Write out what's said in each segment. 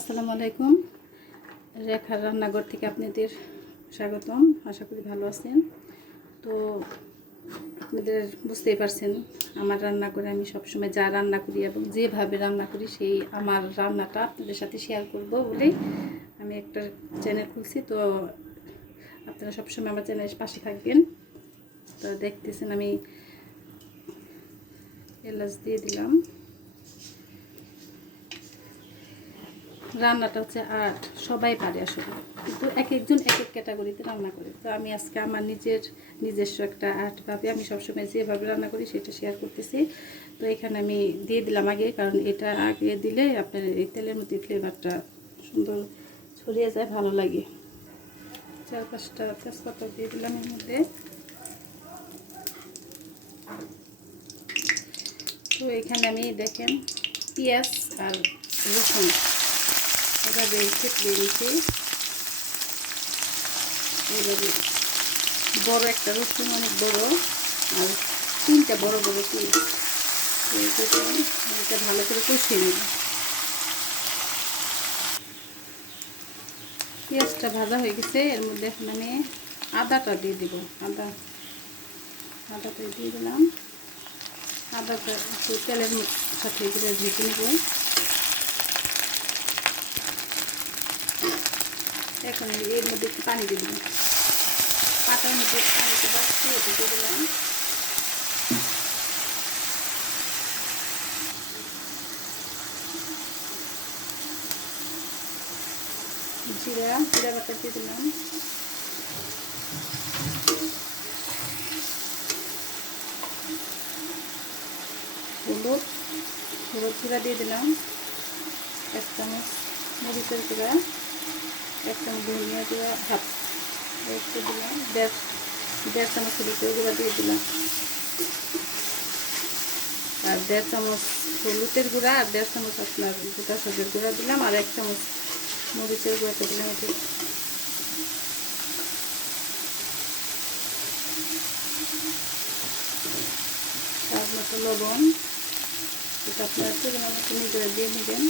আসসালামু আলাইকুম। রেখার রান্নাঘর থেকে আপনাদের স্বাগতম। আশা করি ভালো আছেন। তো আপনাদের বুঝতেই পারছেন, আমার রান্না করে আমি সবসময় যা রান্না করি এবং যেভাবে রান্না করি সেই আমার রান্নাটা আপনাদের সাথে শেয়ার করব বলেই আমি একটা চ্যানেল খুলছি। তো আপনারা সবসময় আমার চ্যানেলের পাশে থাকবেন। তো দেখতেছেন আমি এলাচ দিয়ে দিলাম। রান্নাটা হচ্ছে আর্ট, সবাই পারে আসলে, কিন্তু এক একজন এক এক ক্যাটাগরিতে রান্না করে। তো আমি আজকে আমার নিজস্ব একটা আর্ট ভাবে আমি সবসময় যেভাবে রান্না করি সেটা শেয়ার করতেছি। তো এখানে আমি দিয়ে দিলাম আগে, কারণ এটা আগে দিলে আপনার এই তেলের মধ্যে ফ্লেভারটা সুন্দর ছড়িয়ে যায়, ভালো লাগে। 4-5টা তেজপাতা দিয়ে দিলাম এর মধ্যে। তো এখানে আমি দেখেন পেঁয়াজ আর রসুন এভাবে কেটে নিয়েছি। এইভাবে বড় একটা রসুন, অনেক বড়, আর 3টা বড় বড় পিস, এটা ভালো করে কষিয়ে নেব। পেঁয়াজটা ভাজা হয়ে গেছে, এর মধ্যে এখন আমি আদাটা দিয়ে দিব। আদাটা দিয়ে দিলাম। আদাটা একটু তেলের সাথে ভেজে নেব। এখন এর মধ্যে একটু পানি দিয়ে দিলাম। পাটার মধ্যে পানিটা বাড়ছি, এটা দিয়ে দিলাম। জিরা বাটা দিয়ে দিলাম। হলুদ গুঁড়া দিয়ে দিলাম। 1 চামচ মরিচের গুঁড়া, 1 চামচ ধনিয়া গুঁড়া, হাফ একটু দিলাম। 1.5 চামচ হলুদের গুঁড়া দিয়ে দিলাম, আর 1.5 চামচ হলুদের গুঁড়া, আর 1.5 চামচ আপনার গোটা সবজির গুঁড়া দিলাম, আর 1 চামচ মরিচের গুঁড়াটা দিলাম। এটি স্বাদ মতো লবণ, এটা আপনার পরিমাণ মতো নিজেরা দিয়ে নেবেন।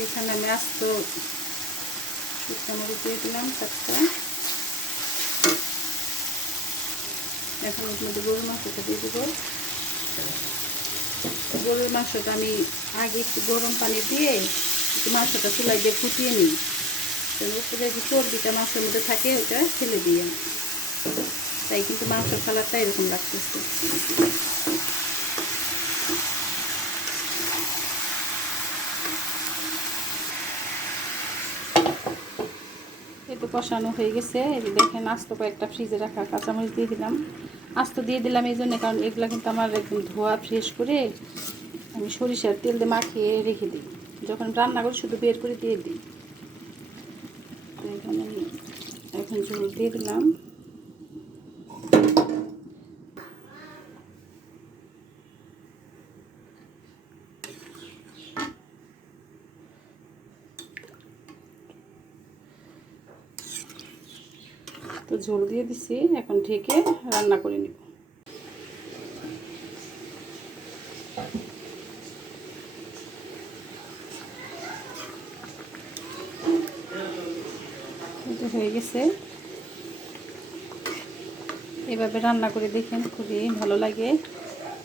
এইখানে আমি আস্ত শুকনো মরিচ দিয়ে দিলাম 4টা। এখন ওর মধ্যে গরুর মাংসটা দিয়ে দেবো। গরুর মাংসটা আমি আগে একটু গরম পানি দিয়ে একটু মাংসটা চুলায় দিয়ে ফুটিয়ে নিই, উপরে যে চর্বিটা মাংসের মধ্যে থাকে ওটা ফেলে দিই আমি, তাই কিন্তু মাংসের কালারটা এরকম লাগতেছে। একটু কষানো হয়ে গেছে। এই যে দেখেন আস্ত কয়েকটা ফ্রিজে রাখা কাঁচামরিচ দিয়ে দিলাম। আস্ত দিয়ে দিলাম এই জন্য, কারণ এগুলো কিন্তু আমার একদম ধোয়া ফ্রেশ করে আমি সরিষার তেল দিয়ে মাখিয়ে রেখে দিই, যখন রান্না করি শুধু বের করে দিয়ে দিই। এখানে আমি এখন ঝোল দিয়ে দিলাম। তো ঝোল দিয়ে দিছি, এখন ঢেকে রান্না করে নিব। এটা হয়ে গেছে। এভাবে রান্না করে দেখেন, খুবই ভালো লাগে।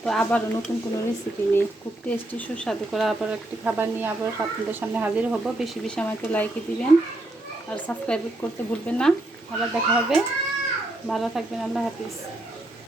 তো আবারও নতুন কোনো রেসিপি নিয়ে খুব টেস্টি সুস্বাদু করা আবার একটি খাবার নিয়ে আবার আপনাদের সামনে হাজির হব। বেশি বেশি আমাকে লাইকে দিবেন আর সাবস্ক্রাইব করতে ভুলবেন না। আবার দেখা হবে। ভালো থাকবেন। আল্লাহ হাফিজ।